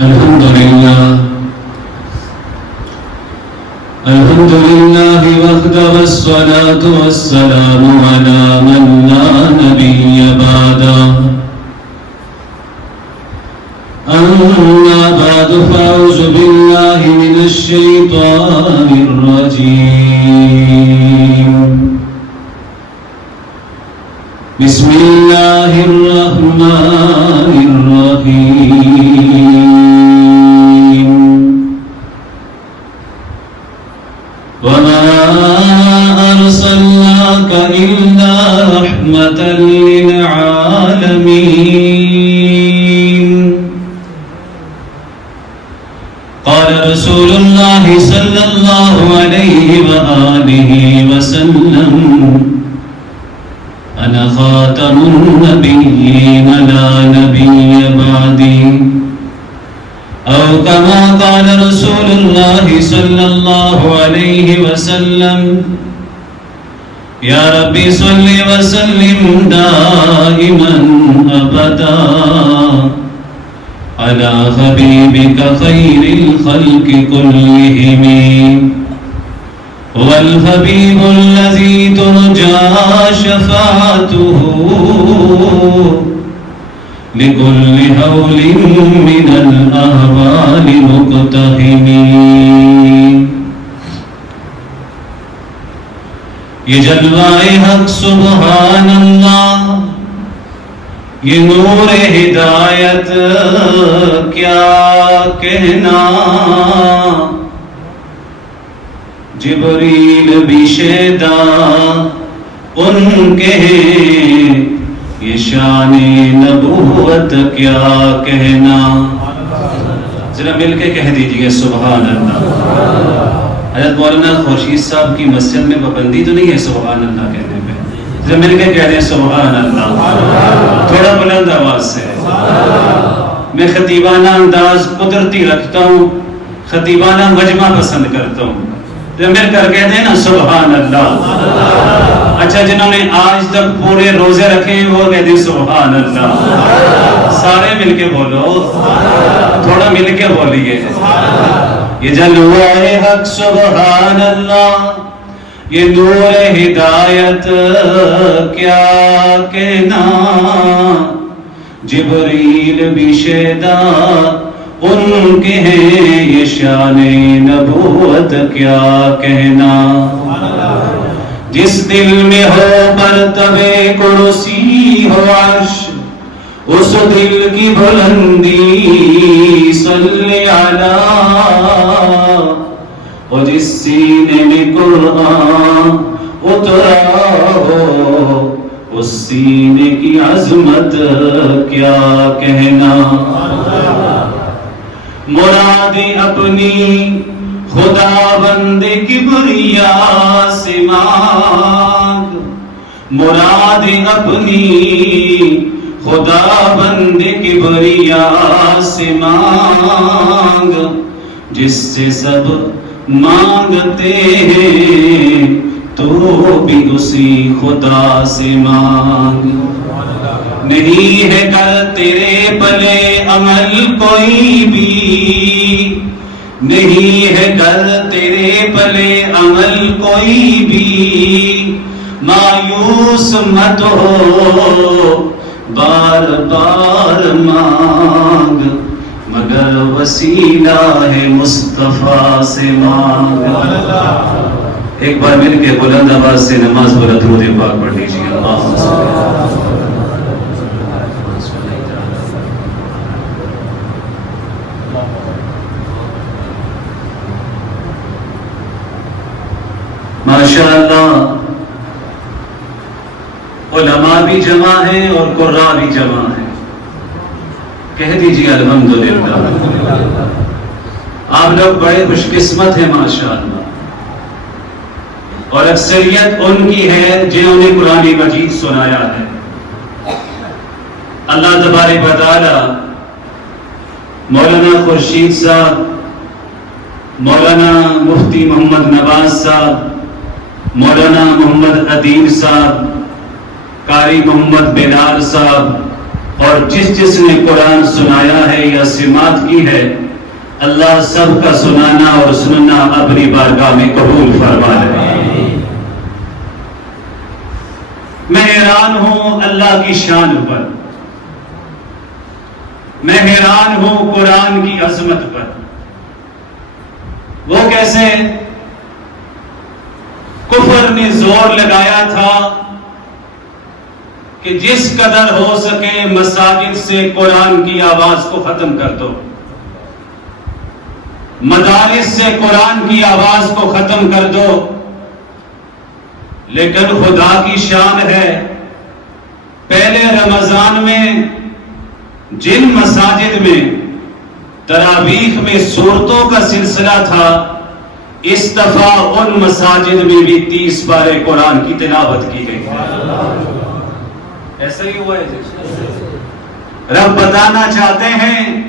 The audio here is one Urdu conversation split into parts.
الحمد لله وحده والصلاة والسلام على من لا نبي بعده. أما بعد فأعوذ بالله من الشيطان الرجيم. بسم الله الرحمن الرحيم. وما أرسلناك إلا رحمة للعالمين. قال رسول الله صلى الله عليه وآله وسلم: أنا خاتم النبيين لا نبي بعدي. أو كما قال رسول الله صلى الله عليه وسلم: يا ربي صل وسلم دائما أبدا على حبيبك خير الخلق كلهم. هو الحبيب الذي ترجى شفاعته لكل هول من الأهوال مقتحم. یہ جلوائے حق سبحان اللہ، یہ نور ہدایت کیا کہنا. جبریل بھی شیدا ان کے ہیں، یہ شان نبوت کیا کہنا. ذرا مل کے کہہ دیجئے سبحان اللہ. حضرت مولانا خورشید صاحب کی مسجد میں پابندی تو نہیں ہے سبحان اللہ کہنے پہ؟ ذرا مل کے کہہ دیں سبحان اللہ تھوڑا بلند آواز سے. میں خطیبانہ انداز قدرتی رکھتا ہوں، خطیبانہ مجمع پسند کرتا ہوں. مل کر کہہ دیں نا سبحان اللہ. اچھا، جنہوں نے آج تک پورے روزے رکھے ہیں وہ کہہ دیں سبحان اللہ. سارے مل کے بولو، تھوڑا مل کے بولیے. یہ جلوہ حق سبحان اللہ، یہ نور ہدایت کیا کہنا. جبریل بھی شیدا ان کے ہیں، یہ شان نبوت کیا کہنا. جس دل میں ہو مرتبہ کرسی ہو عرش، اس دل کی بلندی صلی علی. اور جس سینے میں قرآن اترا ہو، اس سینے کی عظمت کیا کہنا. مراد اپنی خدا بندے کبریا سے مانگ. مراد اپنی خدا بندے کبریا سے مانگ. جس سے سب مانگتے ہیں تو بھی اسی خدا سے مانگ. نہیں ہے کر تیرے پلے عمل کوئی بھی، نہیں ہے کر تیرے پلے عمل کوئی بھی. مایوس مت ہو، بار بار مانگ، مگر وسیلہ ہے مصطفیٰ سے مانگ. ایک بار مل کے بلند آواز سے نماز پر درود پاک پڑھ لیجیے. ماشاءاللہ علماء بھی جمع ہیں اور قراء بھی جمع ہیں. کہہ دیجیے الحمدللہ. آپ لوگ بڑے خوش قسمت ہیں ماشاءاللہ، اور اکثریت ان کی ہے جنہوں نے قرآن مجید سنایا ہے. اللہ تبارک و تعالی مولانا خورشید صاحب، مولانا مفتی محمد نواز صاحب، مولانا محمد عدیل صاحب، قاری محمد بلال صاحب، اور جس نے قرآن سنایا ہے یا سماعت کی ہے، اللہ سب کا سنانا اور سننا اپنی بارگاہ میں قبول فرما لے۔ میں حیران ہوں اللہ کی شان پر، میں حیران ہوں قرآن کی عظمت پر۔ وہ کیسے؟ کفر نے زور لگایا تھا کہ جس قدر ہو سکے مساجد سے قرآن کی آواز کو ختم کر دو، مدارس سے قرآن کی آواز کو ختم کر دو۔ لیکن خدا کی شان ہے، پہلے رمضان میں جن مساجد میں تراویح میں سورتوں کا سلسلہ تھا، اس دفعہ ان مساجد میں بھی 30 بارے قرآن کی تلاوت کی گئی۔ ایسا ہی ہوا ہے۔ رب بتانا چاہتے ہیں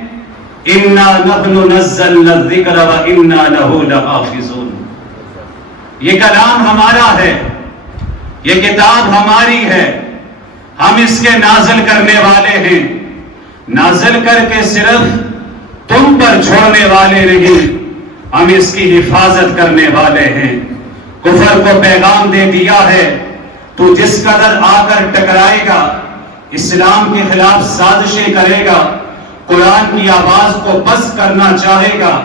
اِنَّا نَحْنُ نَزَّلْنَا الذِّكْرَ وَإِنَّا لَهُ لَحَافِظُونَ۔ یہ کلام ہمارا ہے، یہ کتاب ہماری ہے، ہم اس کے نازل کرنے والے ہیں، نازل کر کے صرف تم پر چھوڑنے والے نہیں، ہم اس کی حفاظت کرنے والے ہیں۔ کفر کو پیغام دے دیا ہے، تو جس قدر آ کر ٹکرائے گا، اسلام کے خلاف سازشیں کرے گا، قرآن کی آواز کو بس کرنا چاہے گا،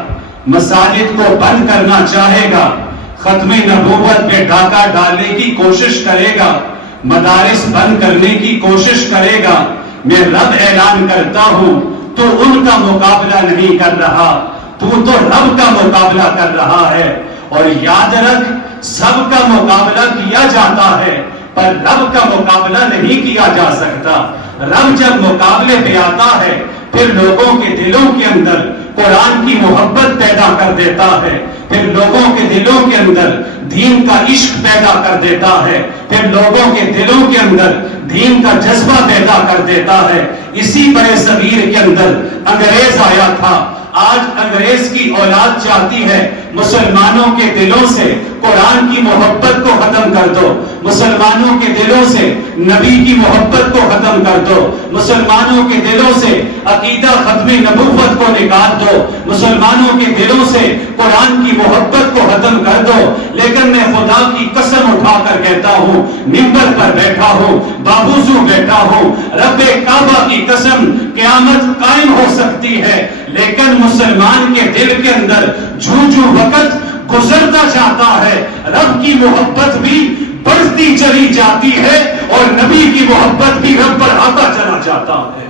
مساجد کو بند کرنا چاہے گا، ختم نبوت پہ ڈاکہ ڈالنے کی کوشش کرے گا، مدارس بند کرنے کی کوشش کرے گا، میں رب اعلان کرتا ہوں تو ان کا مقابلہ نہیں کر رہا، تو رب کا مقابلہ کر رہا ہے۔ اور یاد رکھ، سب کا مقابلہ کیا جاتا ہے پر رب کا مقابلہ نہیں کیا جا سکتا۔ رب جب مقابلے پہ آتا ہے پھر لوگوں کے دلوں کے اندر قرآن کی محبت پیدا کر دیتا ہے، پھر لوگوں کے دلوں کے اندر دین کا عشق پیدا کر دیتا ہے، پھر لوگوں کے دلوں کے اندر دین کا جذبہ پیدا کر دیتا ہے۔ اسی برے صغیر کے اندر انگریز آیا تھا، آج انگریز کی اولاد چاہتی ہے مسلمانوں کے دلوں سے قرآن کی محبت کو ختم کر دو، مسلمانوں کے دلوں سے نبی کی محبت کو ختم کر دو، مسلمانوں کے دلوں سے عقیدہ ختم نبوت کو نکال دو، مسلمانوں کے دلوں سے قرآن کی محبت کو ختم کر دو۔ لیکن میں خدا کی قسم اٹھا کر کہتا ہوں، منبر پر بیٹھا ہوں، بابوزو بیٹھا ہوں، رب کعبہ کی قسم، قیامت قائم ہو سکتی ہے لیکن مسلمان کے دل کے اندر جو وقت گزرتا جاتا ہے رب کی محبت بھی بڑھتی چلی جاتی ہے اور نبی کی محبت بھی رب بڑھاتا چلا جاتا ہے۔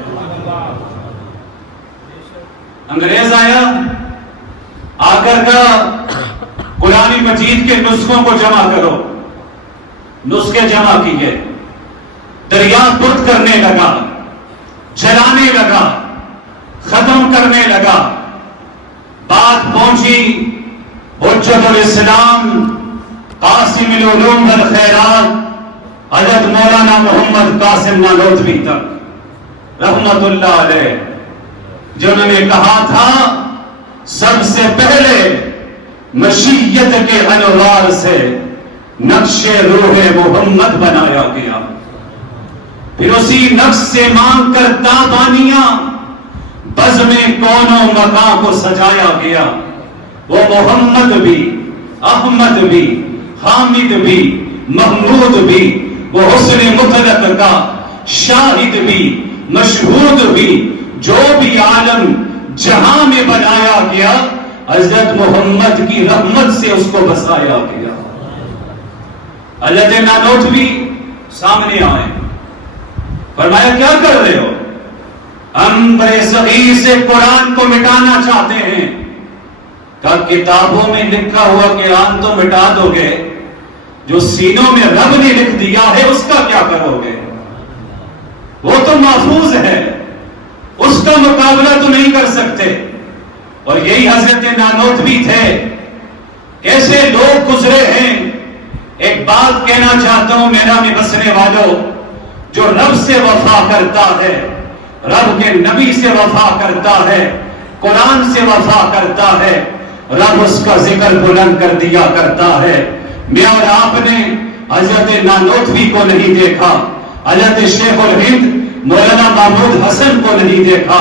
انگریز آیا، آ کر کا قرآن مجید کے نسخوں کو جمع کرو، نسخے جمع کیے، دریا برد کرنے لگا، جلانے لگا، ختم کرنے لگا۔ بات پہنچی حجت الاسلام قاسم العلوم والخیرات حضرت مولانا محمد قاسم نانوتوی تک رحمت اللہ علیہ، جنہوں نے کہا تھا سب سے پہلے مشیت کے انوار سے نقش روح محمد بنایا گیا، پھر اسی نقش سے مانگ کر تابانیاں بزم کون و مکان کو سجایا گیا۔ وہ محمد بھی، احمد بھی، حامد بھی، محمود بھی، وہ حسن مطلق کا شاہد بھی، مشہود بھی، جو بھی عالم جہاں میں بنایا گیا حضرت محمد کی رحمت سے اس کو بسایا گیا۔ حضرت نانوتوی سامنے آئے، فرمایا کیا کر رہے ہو؟ ہم برے صغیر سے قرآن کو مٹانا چاہتے ہیں۔ کہ کتابوں میں لکھا ہوا قرآن تو مٹا دو گے، جو سینوں میں رب نے لکھ دیا ہے اس کا کیا کرو گے؟ وہ تو محفوظ ہے، اس کا مقابلہ تو نہیں کر سکتے۔ اور یہی حضرت نانوتوی تھے۔ کیسے لوگ گزرے ہیں۔ ایک بات کہنا چاہتا ہوں میرا میں بسنے والوں، جو رب سے وفا کرتا ہے، رب کے نبی سے وفا کرتا ہے، قرآن سے وفا کرتا ہے، رب اس کا ذکر بلند کر دیا کرتا ہے۔ میں اور آپ نے حضرت نانوتوی کو نہیں دیکھا، حضرت شیخ الہند مولانا محمود حسن کو نہیں دیکھا،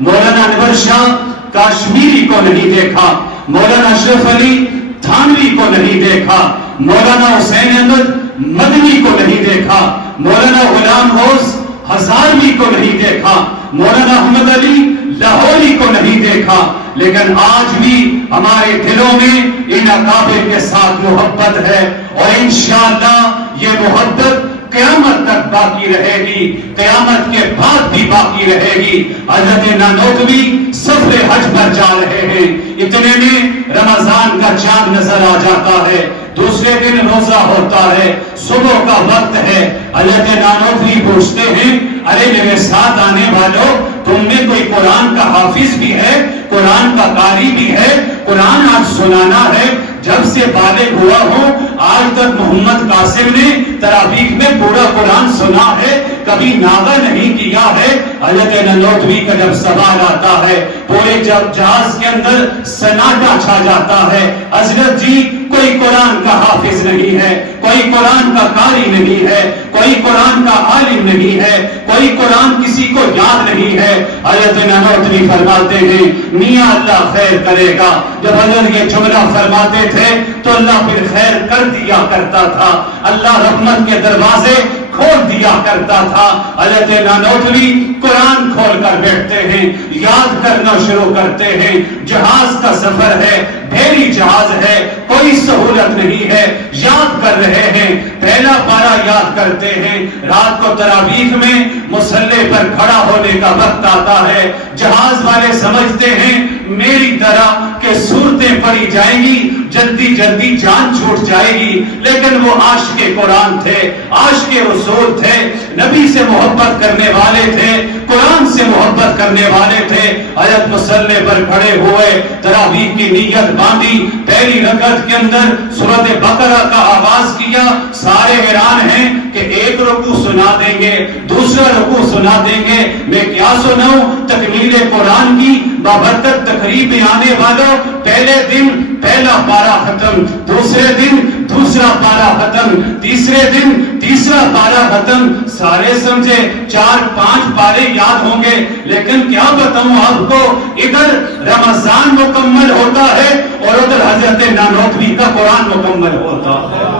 مولانا انور شاہ کاشمیری کو نہیں دیکھا، مولانا اشرف علی تھانوی کو نہیں دیکھا، مولانا حسین احمد مدنی کو نہیں دیکھا، مولانا غلام غوث ہزاروی کو نہیں دیکھا، مولانا احمد علی لاہوری کو نہیں دیکھا، لیکن آج بھی ہمارے دلوں میں ان اکابر کے ساتھ محبت ہے، اور انشاءاللہ یہ محبت قیامت تک باقی رہے گی، قیامت کے بعد بھی باقی رہے گی۔ حضرت نانوتوی سفر حج پر جا رہے ہیں، اتنے میں رمضان کا چاند نظر آ جاتا ہے، دوسرے دن روزہ ہوتا ہے، صبح کا وقت ہے۔ حضرت نانوتوی پوچھتے ہیں، ارے میرے ساتھ آنے والوں، تم میں کوئی قرآن کا حافظ بھی ہے، قرآن کا قاری بھی ہے، قرآن آج سنانا ہے؟ جب سے بالغ ہوا ہوں آج تک محمد قاسم نے تراویح میں پورا قرآن سنا ہے، کبھی ناغہ نہیں کیا ہے۔ حضرت نانوتوی کا جب سوال آتا ہے، پورے جہاز کے اندر سناٹا چھا جاتا ہے، حضرت جی کوئی قرآن کا حافظ نہیں ہے، کوئی قرآن کا قاری نہیں ہے، کوئی قرآن کا عالم نہیں ہے، کوئی قرآن کسی کو یاد نہیں ہے۔ حضرت نانوتوی فرماتے ہیں، میاں اللہ خیر کرے گا۔ جب حضرت یہ جملہ فرماتے تھے تو اللہ پھر خیر کر دیا کرتا تھا، اللہ رحمت کے دروازے کھول دیا کرتا تھا۔ حضرت نانوتوی قرآن کھول کر بیٹھتے ہیں، یاد کرنا شروع کرتے ہیں۔ جہاز کا سفر ہے، بھری جہاز ہے، کوئی سہولت نہیں ہے، یاد کر رہے ہیں، پہلا پارہ یاد کرتے ہیں۔ رات کو تراویح میں مصلی پر کھڑا ہونے کا وقت آتا ہے، جہاز والے سمجھتے ہیں میری طرح کہ صورتیں پڑھی جائیں گی، جلدی جلدی جان چھوٹ جائے گی، لیکن وہ عاشق قرآن تھے، عاشق رسول تھے، نبی سے محبت کرنے والے تھے، قرآن سے محبت کرنے والے تھے۔ حضرت مصلی پر کھڑے ہوئے، تراویح کی نیت باندھی، پہلی رکعت کے اندر سورۃ بقرہ کا آغاز کیا۔ سارے حیران ہیں کہ ایک رکوع سنا دیں گے، دوسرا رکوع سنا دیں گے، میں کیا سناؤں؟ تکمیل قرآن کی بابرکت تقریب میں آنے والوں، پہلے دن پہلا پارہ ختم، دوسرے دن دوسرا پارہ ختم، تیسرے دن تیسرا پارہ ختم۔ سارے سمجھے 4-5 پارے یاد ہوں گے، لیکن کیا بتاؤں آپ کو، ادھر رمضان مکمل ہوتا ہے اور ادھر حضرت نانوتوی کا قرآن مکمل ہوتا ہے۔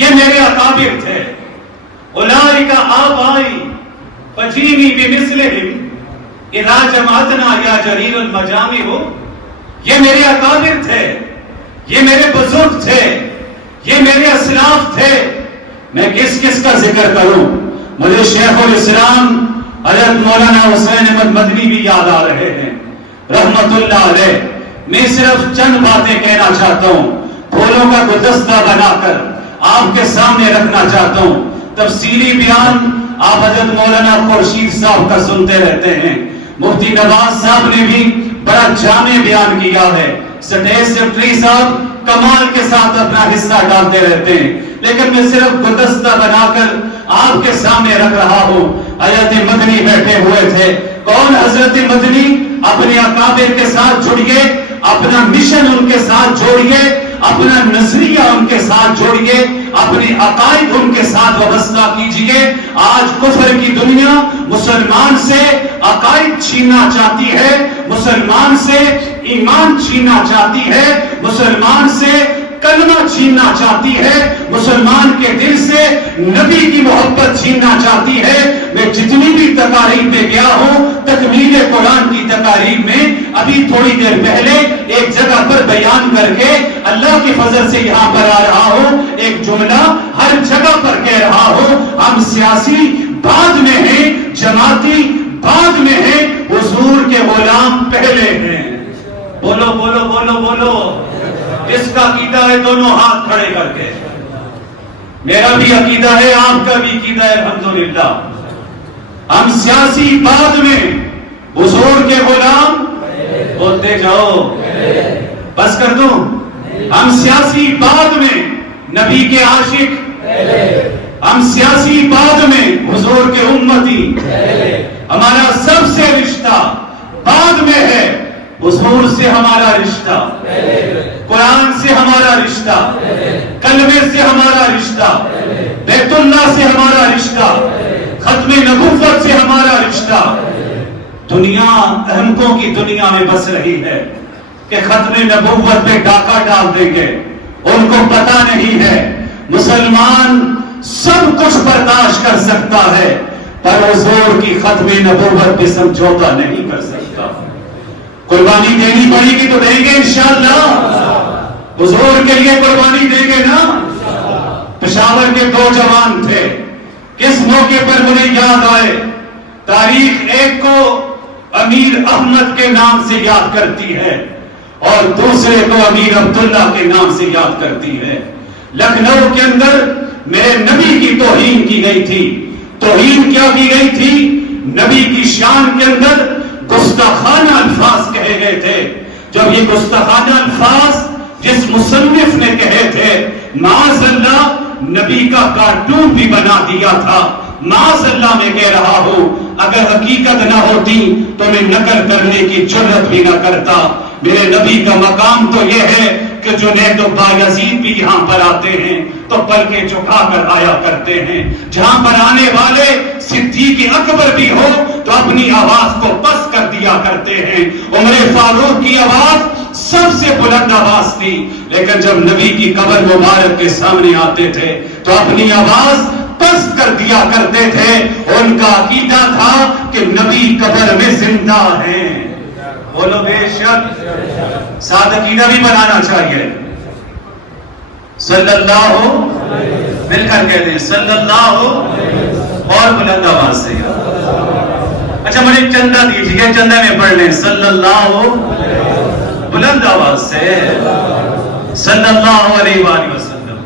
یہ میرے اکابر تھے، اولئک آبائی فجینی بمثلہم اذا جمعتنا یا جریر المجامع۔ یہ میرے اکابر تھے، یہ میرے بزرگ تھے، یہ میرے اسلاف تھے۔ میں کس کس کا ذکر کروں؟ مجھے شیخ الاسلام حضرت مولانا حسین احمد مدنی بھی یاد آ رہے ہیں رحمت اللہ علیہ۔ میں صرف چند باتیں کہنا چاہتا ہوں، پھولوں کا گلدستہ بنا کر آپ کے سامنے رکھنا چاہتا ہوں۔ تفصیلی بیان آپ حضرت مولانا خورشید صاحب کا سنتے رہتے ہیں، مفتی نواز صاحب نے بھی بڑا جامع بیان کیا ہے، سٹیج سیکرٹری صاحب کمال کے ساتھ اپنا حصہ ڈالتے رہتے ہیں، لیکن میں صرف گلدستہ بنا کر آپ کے سامنے رکھ رہا ہوں۔ حضرت مدنی بیٹھے ہوئے تھے، کون حضرت مدنی؟ اپنے اکابر کے ساتھ جڑیے، اپنا مشن ان کے ساتھ جوڑیے، اپنا نظریہ ان کے ساتھ جوڑیے، اپنے عقائد ان کے ساتھ وابستہ کیجئے۔ آج کفر کی دنیا مسلمان سے عقائد چھیننا چاہتی ہے، مسلمان سے ایمان چھیننا چاہتی ہے، مسلمان سے کلمہ چھیننا چاہتی ہے، مسلمان کے دل سے نبی کی محبت چھیننا چاہتی ہے۔ میں جتنی بھی تقاریب میں گیا ہوں، تکمیل قرآن کی تقاریب میں ابھی تھوڑی دیر پہلے ایک جگہ پر بیان کر کے اللہ کے فضل سے یہاں پر آ رہا ہوں، ایک جملہ ہر جگہ پر کہہ رہا ہوں، ہم سیاسی بعد میں ہیں، جماعتی بعد میں ہیں، حضور کے غلام پہلے ہیں۔ بولو بولو بولو بولو، جس کا عقیدہ ہے دونوں ہاتھ کھڑے کر کے۔ میرا بھی عقیدہ ہے، آپ کا بھی عقیدہ ہے، الحمدللہ۔ ہم سیاسی بعد میں، حضور کے غلام بولتے جاؤ، بس کر دوں۔ ہم سیاسی بعد میں، نبی کے عاشق، ہم سیاسی بعد میں، حضور کے امتی۔ ہمارا سب سے رشتہ بعد میں ہے، حضور سے ہمارا رشتہ، قرآن سے ہمارا رشتہ، کلمے سے ہمارا رشتہ، بیت اللہ سے ہمارا رشتہ، ختم نبوت سے ہمارا رشتہ دنیا احمقوں کی دنیا میں بس رہی ہے کہ ختم نبوت پہ ڈاکہ ڈال دیں گے. ان کو پتہ نہیں ہے مسلمان سب کچھ برداشت کر سکتا ہے پر حضور کی ختم نبوت پہ سمجھوتا نہیں کر سکتا. قربانی دینی پڑے گی تو دیں گے انشاءاللہ. حضور کے لیے قربانی دیں گے نا. پشاور کے 2 جوان تھے. کس موقع پر مجھے یاد آئے, تاریخ ایک کو امیر احمد کے نام سے یاد کرتی ہے اور دوسرے کو امیر عبداللہ کے نام سے یاد کرتی ہے. لکھنؤ کے اندر میرے نبی کی توہین کی گئی تھی. توہین کیا کی گئی تھی؟ نبی کی شان کے اندر گستاخانہ الفاظ کہے گئے تھے. جب یہ گستاخانہ الفاظ جس مصنف نے کہے تھے, معاذ اللہ نبی کا کارٹون بھی بنا دیا تھا. معاذ اللہ میں کہہ رہا ہوں, اگر حقیقت نہ ہوتی تو میں نقل کرنے کی جرات بھی نہ کرتا. میرے نبی کا مقام تو یہ ہے کہ جنید و بایزید بھی یہاں پر آتے ہیں تو پلکیں جھکا کر آیا کرتے ہیں. جہاں پر آنے والے صدیق اکبر بھی ہو تو اپنی آواز کو پست کر دیا کرتے ہیں. عمر فاروق کی آواز سب سے بلند آواز تھی, لیکن جب نبی کی قبر مبارک کے سامنے آتے تھے تو اپنی آواز پست کر دیا کرتے تھے. ان کا عقیدہ تھا کہ نبی قبر میں زندہ ہیں. بولو بے شک. ساتھ عقیدہ بھی بنانا چاہیے. صلی اللہ مل کر کہتے ہیں صلی اللہ اور بلند آواز سے. اچھا مجھے چندہ دیجیے, چندہ میں پڑھ لیں صلی اللہ بلند آواز سے صلی اللہ علیہ وآلہ وسلم.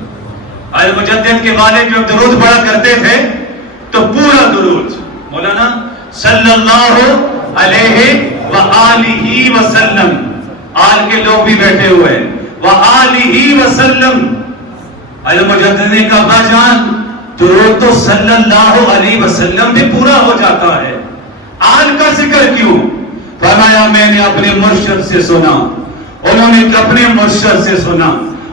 المجدد کے والد جو درود پڑھا کرتے تھے تو پورا درود مولانا صلی اللہ علیہ وآلہ وسلم, آل کے لوگ بھی بیٹھے ہوئے, وآلہ وسلم. المجدد نے کہا باجان درود تو صلی اللہ علیہ وسلم بھی پورا ہو جاتا ہے, آل کا ذکر کیوں؟ فرمایا میں نے اپنے مرشد سے سنا, انہوں نے اپنے مرشد سے سنا,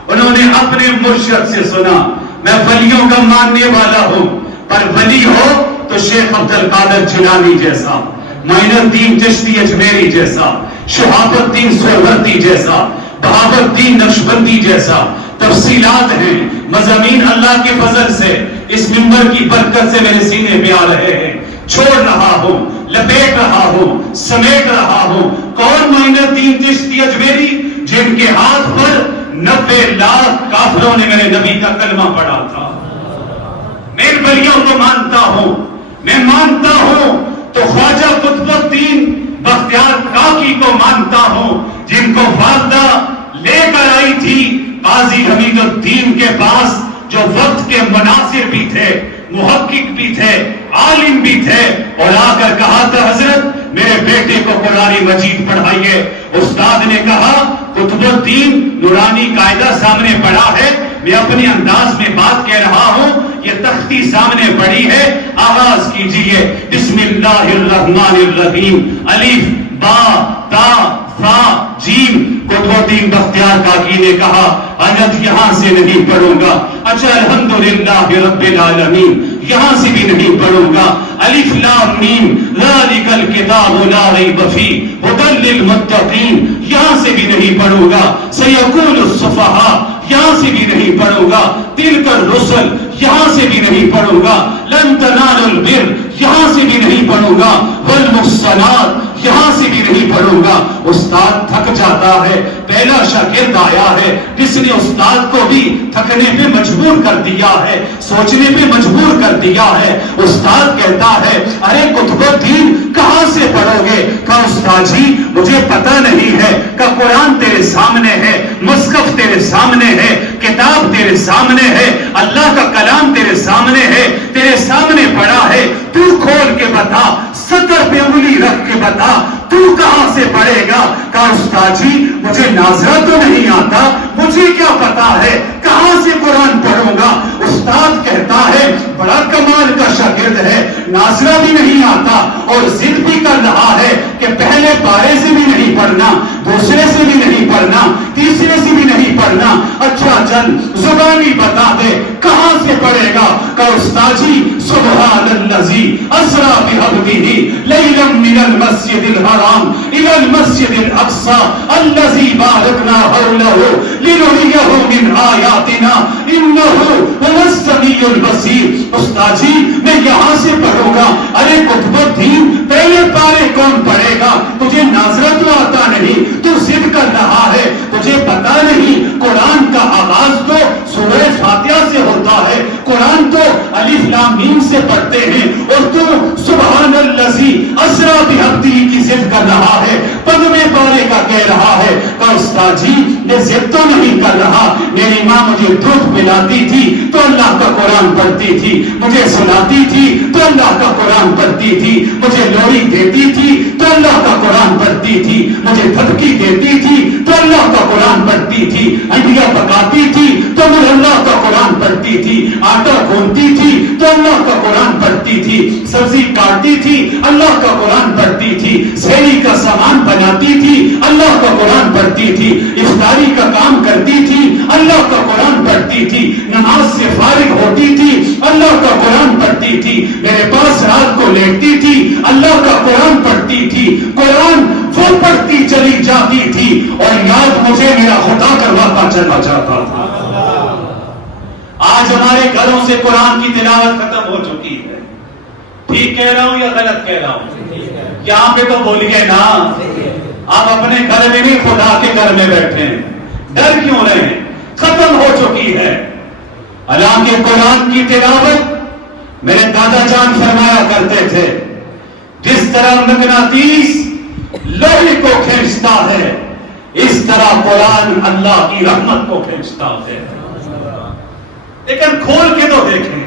انہوں نے اپنے مرشد سے سنا. میں ولیوں کا ماننے والا ہوں, پر ولی ہو تو شیخ عبد القادر جیلانی جیسا, معین الدین چشتی اجمیری جیسا, شہاب الدین سہروردی جیسا, بہاور الدین نقشبندی جیسا. تفصیلات ہیں, مضامین اللہ کے فضل سے اس منبر کی برکت سے میرے سینے پہ آ رہے ہیں. چھوڑ رہا ہوں, لپیٹ رہا ہوں, سمیٹ رہا ہوں. کون معین الدین چشتی اجمیری جن کے ہاتھ پر 90 لاکھ کافروں نے میرے نبی کا کلمہ پڑھا تھا. میں ان ولیوں کو مانتا ہوں, میں مانتا ہوں تو خواجہ قطب الدین بختیار کاکی کو مانتا ہوں جن کو والدہ لے کر آئی تھی قاضی حمید الدین کے پاس, جو وقت کے مناصر بھی تھے, محقق بھی تھے, عالم بھی تھے, اور آ کر کہا تھا حضرت میرے بیٹے کو قرآن مجید پڑھائیے. استاد نے کہا قطب الدین نورانی قاعدہ سامنے پڑھا ہے, میں اپنے انداز میں بات کہہ رہا ہوں, یہ تختی سامنے پڑی ہے, آغاز کیجئے بسم اللہ الرحمن الرحیم, الف با تا فا جیم. قطب الدین بختیار کاکی نے کہا آیت یہاں سے نہیں پڑھوں گا. اچھا الحمدللہ رب العالمین یہاں سے بھی نہیں پڑھوں گا. الف لام میم ذالک الکتاب لا ریب فیہ ھدی للمتقین یہاں سے بھی نہیں پڑھوں گا. سیقول السفہاء یہاں سے بھی نہیں پڑھوں گا. تلک الرسل یہاں سے بھی نہیں پڑھوں گا. لن تنالوا البر یہاں سے بھی نہیں پڑھوں گا. والمحصنات یہاں سے بھی نہیں پڑھوں گا. استاد تھک جاتا ہے, پہلا شاگرد آیا ہے جس نے استاد کو بھی تھکنے پہ مجبور کر دیا ہے, سوچنے پہ مجبور کر دیا ہے. استاد کہتا ہے ارے قطب الدین کہاں سے پڑھو گے؟ کہا استاد جی مجھے پتہ نہیں ہے. کہ قرآن تیرے سامنے ہے, مصحف تیرے سامنے ہے, کتاب تیرے سامنے ہے, اللہ کا کلام تیرے سامنے ہے, تیرے سامنے پڑا ہے, تو کھول کے بتا, سطر پہ انگلی رکھ کے بتا, تو کہاں سے پڑھے گا؟ کہا استاد جی مجھے ناظرہ تو نہیں آتا, مجھے کیا پتا ہے کہاں سے قرآن پڑھوں گا. استاد کہتا ہے بڑا کمال کا شاگرد ہے, ناظرہ بھی نہیں آتا اور ضد بھی کر رہا ہے کہ پہلے پارے سے بھی نہیں پڑھنا, دوسرے سے بھی نہیں پڑھنا, تیسرے سے بھی نہیں پڑھنا. اچھا چل زبانی بتا دے کہاں سے پڑھے گا؟ کہ استاد جی سبحان الذی اسرا بعبدہ لیلا من المسجد الحرام الى المسجد الاقصى الذي باركنا حوله لنريه من آیاتنا انه هو السمیع البصیر. استاد جی میں یہاں سے پڑھوں گا. ارے کتب الدین پہلے پارے کون پڑھے گا؟ تجھے ناظرہ تو آتا نہیں، تو ضد کر رہا ہے. تجھے پتا نہیں قرآن کا آغاز تو سورہ فاتحہ سے ہوتا ہے. قرآن تو الف لام میم سے پڑھتے ہیں اور تو سبحان الذی اسرا بعبدہ کی ضد کر رہا ہے، پنویں پارے کا کہہ رہا ہے. کہ استاد جی میں ضد تو نہیں کر رہا. میری ماں مجھے دودھ پلاتی تھی تو اللہ کا قرآن پڑھتی تھی، مجھے سلاتی تھی تو اللہ کا قرآن پڑھتی تھی، مجھے لوری دیتی تھی تو اللہ کا قرآن پڑھتی تھی، مجھے دھتکی دیتی تھی تو اللہ کا قرآن پڑھتی تھی، انڈیا پکاتی تھی تو میں اللہ کا قرآن پڑھتی تھی، آٹا گھونتی تھی تو اللہ کا قرآن پڑھتی تھی، سبزی کاٹتی تھی اللہ کا قرآن پڑھتی تھی، سیری کا سامان بناتی تھی اللہ کا قرآن پڑھتی تھی، افطاری کا کام کرتی تھی اللہ کا قرآن پڑھتی تھی، نماز سے فارغ ہوتی تھی اللہ کا قرآن پڑھتی تھی، میرے پاس رات کو لیٹتی تھی اللہ کا قرآن پڑھتی تھی. قرآن وہ پڑھتی چلی جاتی تھی اور یاد مجھے میرا خدا کرواتا چلا جاتا تھا. آج ہمارے گھروں سے قرآن کی تلاوت ختم ہو چکی ہے. ٹھیک کہہ رہا ہوں یا غلط کہہ رہا ہوں؟ یہاں پہ تو بولیے نا. آپ اپنے گھر میں نہیں خدا کے گھر میں بیٹھے ہیں. ڈر کیوں رہے ہیں؟ ختم ہو چکی ہے. حالانکہ قرآن کی تلاوت میرے دادا جان فرمایا کرتے تھے جس طرح مقناطیس لوہے کو کھینچتا ہے اس طرح قرآن اللہ کی رحمت کو کھینچتا ہے. لیکن کھول کے تو دیکھیں،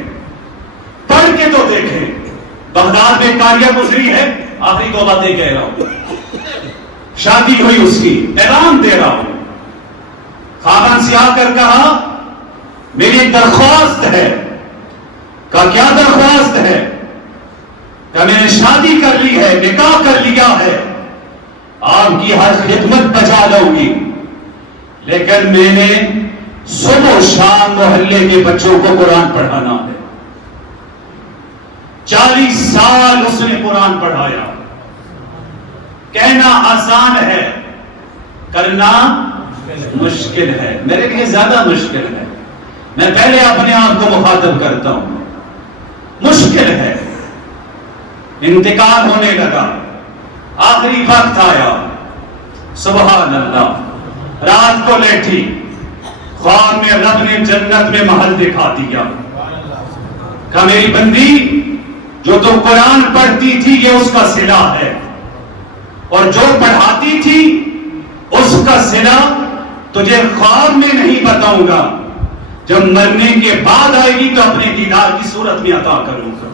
پڑھ کے تو دیکھیں. بغداد میں کاریہ گزری ہے، آخری دو باتیں کہہ رہا ہوں. شادی ہوئی اس کی، اعلان دے رہا ہوں. خاوند سے آ کر کہا میری ایک درخواست ہے. کہا کیا درخواست ہے؟ کہ میں نے شادی کر لی ہے، نکاح کر لیا ہے، آپ کی ہر خدمت بجا لوں گی، لیکن میں نے صبح و شام محلے کے بچوں کو قرآن پڑھانا ہے. 40 سال اس نے قرآن پڑھایا. کہنا آسان ہے، کرنا مشکل ہے. میرے لیے زیادہ مشکل ہے. میں پہلے اپنے آپ کو مخاطب کرتا ہوں. مشکل ہے. انتقال ہونے لگا، آخری وقت آیا، سبحان اللہ، رات کو لیٹی، خواب میں رب نے جنت میں محل دکھا دیا. کہا میری بندی جو تو قرآن پڑھتی تھی یہ اس کا صلہ ہے، اور جو پڑھاتی تھی اس کا صلہ تجھے خواب میں نہیں بتاؤں گا، جب مرنے کے بعد آئے گی تو اپنے دیدار کی صورت میں عطا کروں گا.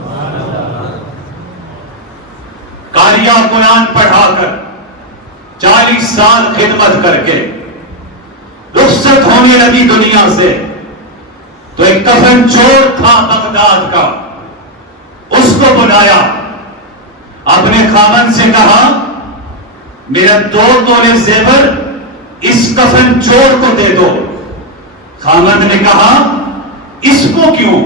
کاریہ قرآن پڑھا کر 40 سال خدمت کر کے رخصت ہونے لگی دنیا سے تو ایک کفن چور تھا بغداد کا، اس کو بلایا، اپنے خاوند سے کہا میرا 2 تولے زیور اس کفن چور کو دے دو. خاوند نے کہا اس کو کیوں؟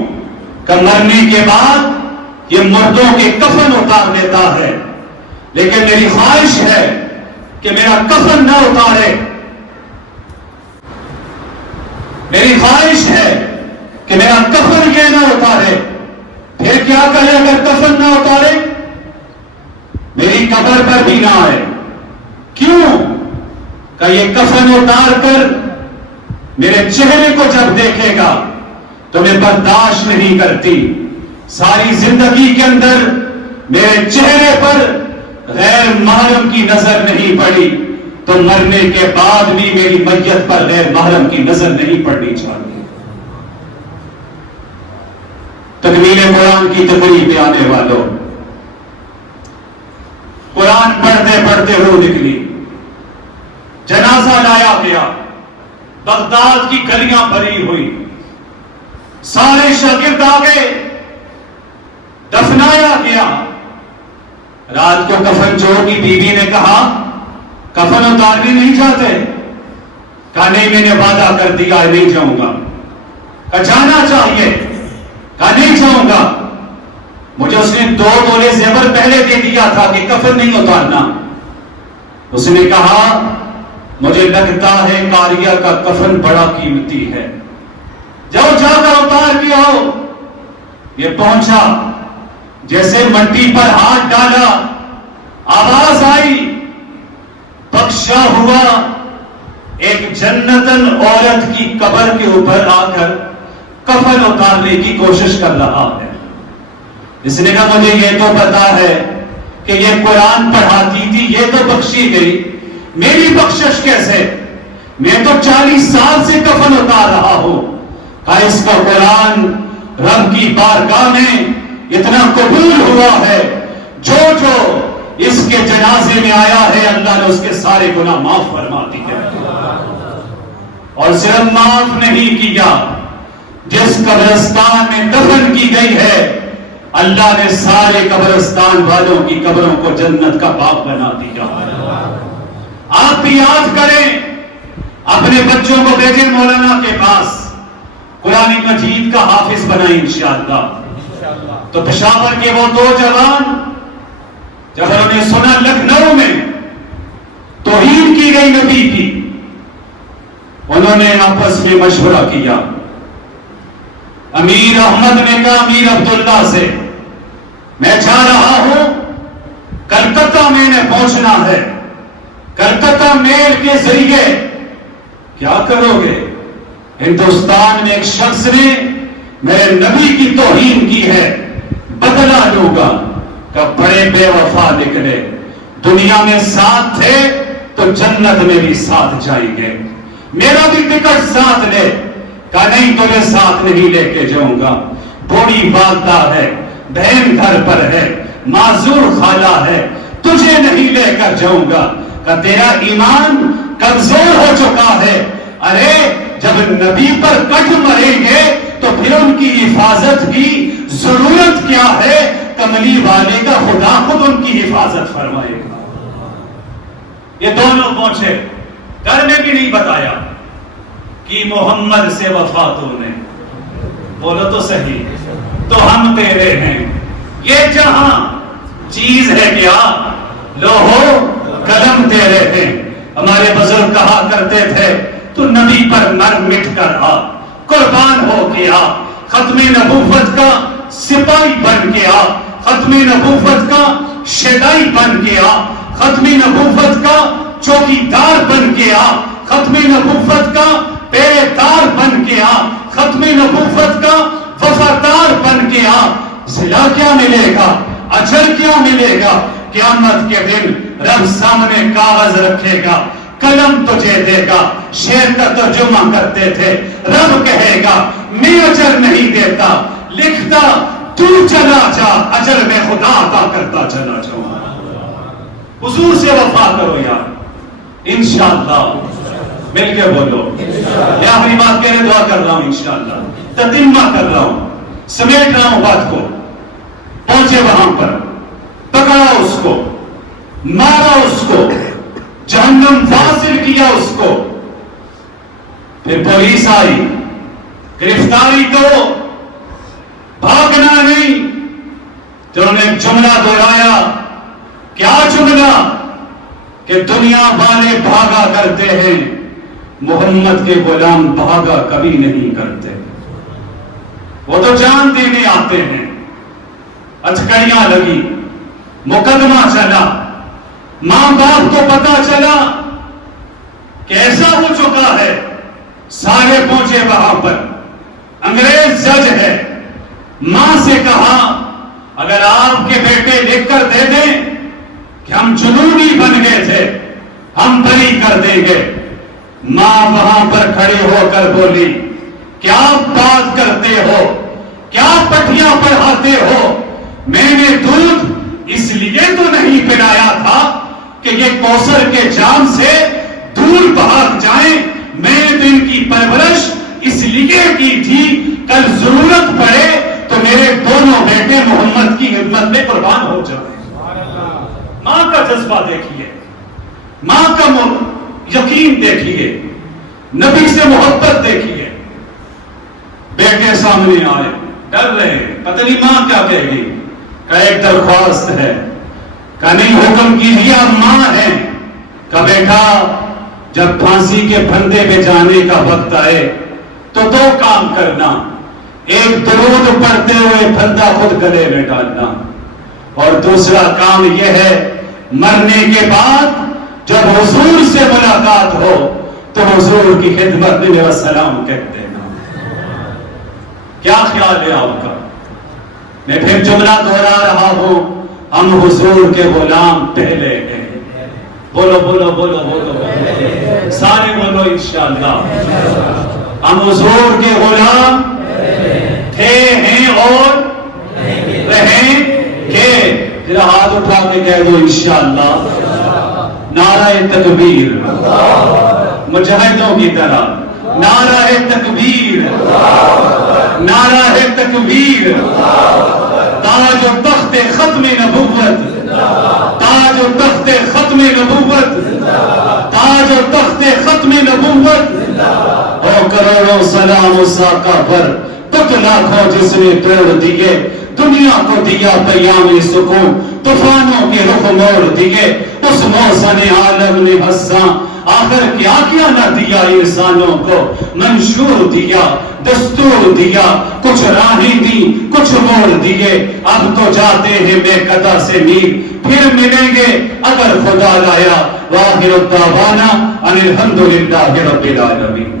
کہ مرنے کے بعد یہ مردوں کے کفن اتار دیتا ہے، لیکن میری خواہش ہے کہ میرا کفن نہ اتارے. میری خواہش ہے کہ میرا کفن یہ نہ اتارے. پھر کیا کرے اگر کفن نہ اتارے؟ میری قبر پر بھی نہ آئے. کیوں؟ کہ یہ کفن اتار کر میرے چہرے کو جب دیکھے گا تو میں برداشت نہیں کرتی. ساری زندگی کے اندر میرے چہرے پر غیر محرم کی نظر نہیں پڑی تو مرنے کے بعد بھی میری میت پر غیر محرم کی نظر نہیں پڑنی چاہیے. تکمیل قرآن کی تقریب پہ آنے والوں، قرآن پڑھتے پڑھتے روح نکلی، جنازہ لایا گیا، بغداد کی گلیاں بھری ہوئی، سارے شاگرد آ گئے، دفنایا گیا. رات کو کفن چور کی بیوی نے کہا کفن اتارنے نہیں جاتے؟ کہا نہیں میں نے وعدہ کر دیا نہیں جاؤں گا. کہا جانا چاہیے. کہا نہیں جاؤں گا. مجھے اس نے 2 تولے زیور پہلے دے دیا تھا کہ کفن نہیں اتارنا. اس نے کہا مجھے لگتا ہے قاریہ کا کفن بڑا قیمتی ہے, جاؤ جا کر اتار کے آؤ. یہ پہنچا, جیسے مٹی پر ہاتھ ڈالا آواز آئی, بخشا ہوا ایک جنتن عورت کی قبر کے اوپر آ کر کفن اتارنے کی کوشش کر رہا ہے. اس نے کہا مجھے یہ تو پتا ہے کہ یہ قرآن پڑھاتی تھی, یہ تو بخشی گئی, میری بخشش کیسے؟ میں تو 40 سال سے کفن اتار رہا ہوں. کہا اس کا قرآن رب کی بارگاہ میں اتنا قبول ہوا ہے, جو جو اس کے جنازے میں آیا ہے اللہ نے اس کے سارے گناہ معاف فرما دیے. اور صرف معاف نہیں کیا, جس قبرستان میں دفن کی گئی ہے اللہ نے سارے قبرستان والوں کی قبروں کو جنت کا باغ بنا دیا. آپ بھی یاد کریں, اپنے بچوں کو بھیجیں مولانا کے پاس, قرآن مجید کا حافظ بنائیں انشاءاللہ. تو پشاور کے وہ 2 جوان جب انہوں نے سنا لکھنؤ میں توہین کی گئی نبی کی, انہوں نے آپس میں مشورہ کیا. امیر احمد نے کہا امیر عبداللہ سے میں جا رہا ہوں, کلکتہ میں نے پہنچنا ہے, کلکتہ میل کے ذریعے کیا کرو گے؟ ہندوستان میں ایک شخص نے میرے نبی کی توہین کی ہے, بدلہ لوں گا. کہ بڑے بے وفا نکلے, دنیا میں ساتھ تھے تو جنت میں بھی ساتھ جائیں گے, میرا بھی ٹکٹ ساتھ لے. کہا نہیں تمہیں ساتھ نہیں لے کے جاؤں گا, بوڑھی والدہ ہے, بہن گھر پر ہے, معذور خالہ ہے, تجھے نہیں لے کر جاؤں گا. کہ تیرا ایمان کمزور ہو چکا ہے. ارے جب نبی پر کٹ مریں گے تو پھر ان کی حفاظت کی ضرورت کیا ہے؟ کملی والے کا خدا خود ان کی حفاظت فرمائے گا. یہ دونوں پہنچے, گھر میں بھی نہیں بتایا کہ محمد سے وفا تو نے, بولو تو صحیح, تو ہم تیرے ہیں. یہ جہاں چیز ہے کیا, لوہو قلم تیرے ہیں. ہمارے بزرگ کہا کرتے تھے تو نبی پر مر مٹ کر آ, قربان ہو کے آ, ختم نبوت کا سپاہی بن کے آ, ختم نبوت کا شیدائی بن کے آ, ختم نبوت کا چوکیدار بن کے آ, ختم نبوت کا پیرے دار بن کے آ, ختم نبوت کا وفادار بن کے آ. صلہ کیا ملے گا, اجر کیا ملے گا؟ قیامت کے دن رب سامنے کاغذ رکھے گا, قلم تجھے دے گا. شعر کا ترجمہ کرتے تھے, رب کہے گا میں اجر نہیں دیتا, لکھتا تو چلا جا, اجر میں خدا عطا کرتا چلا جاؤں. حضور سے وفا کرو یار, انشاءاللہ. مل کے بولو, یہ اپنی بات کہنے دعا کر رہا ہوں, انشاءاللہ تتمہ کر رہا ہوں, سمیٹ رہا ہوں بات کو. پہنچے وہاں پر, پکڑا اس کو, مارا اس کو, جہنم واصل کیا اس کو. پھر پولیس آئی, گرفتاری کرو, بھاگنا نہیں. جنہوں نے ایک جملہ دہرایا, کیا جملہ؟ کہ دنیا والے بھاگا کرتے ہیں, محمد کے غلام بھاگا کبھی نہیں کرتے. وہ تو جان دینے آتے ہیں. ہتھکڑیاں لگی, مقدمہ چلا, ماں باپ کو پتا چلا کیسا ہو چکا ہے, سارے پہنچے وہاں پر. انگریز جج ہے, ماں سے کہا اگر آپ کے بیٹے لکھ کر دے دیں کہ ہم جنونی بن گئے تھے, ہم بری کر دیں گے. ماں وہاں پر کھڑی ہو کر بولی کیا بات کرتے ہو, کیا پٹھیاں پڑھاتے ہو؟ میں نے دودھ اس لیے تو نہیں پلایا تھا کہ یہ کوثر کے جام سے دور بھاگ جائیں, میں نے تو ان کی پرورش اس لیے کی تھی کل ضرورت پڑے تو میرے دونوں بیٹے محمد کی خدمت میں قربان ہو جائیں. ماں کا جذبہ دیکھیے, ماں کا یقین دیکھیے. نبی سے محبت دیکھیے. بیٹے سامنے آئے, ڈر رہے, پتہ نہیں ماں کیا کہے گی. کہ ایک درخواست ہے. کہ نہیں, حکم کیجیے, آپ ماں ہیں. کہ بیٹا جب پھانسی کے پھندے پہ جانے کا وقت آئے تو دو کام کرنا. ایک درود پڑھتے ہوئے پھندا خود گلے میں ڈالنا, اور دوسرا کام یہ ہے مرنے کے بعد جب حضور سے ملاقات ہو تو حضور کی خدمت میں السلام کہہ دینا. کیا خیال ہے آپ کا؟ میں پھر جملہ دہرا رہا ہوں, ہم حضور کے غلام پہلے ہیں. بولو بولو بولو بولو بولو, سارے بولو انشاءاللہ. ہم حضور کے غلام تھے, ہیں اور رہیں گے. ذرا ہاتھ اٹھا کے کہہ دو انشاءاللہ. نعرہ تکبیر, مجاہدوں کی طرح نعرہ تکبیر, نعرہ تکبیر. تاج و تخت ختم نبوت, تاج و تخت ختم نبوت, تاج و تخت ختم نبوت. او کروڑوں سلام اس آقا پر, تک لاکھوں جس نے توڑ دیے, دنیا کو دیا پیام سکون, طوفانوں کے رخ موڑ دیے. اس موسم عالم نے ہنسا, آخر کیا کیا نہ دیا انسانوں کو. منشور دیا, دستور دیا, کچھ راہیں دی, کچھ موڑ دیے. اب تو جاتے ہیں بے قطع سے میر, پھر ملیں گے اگر خدا لایا. واخر الدعوانا ان الحمد للہ رب العالمین.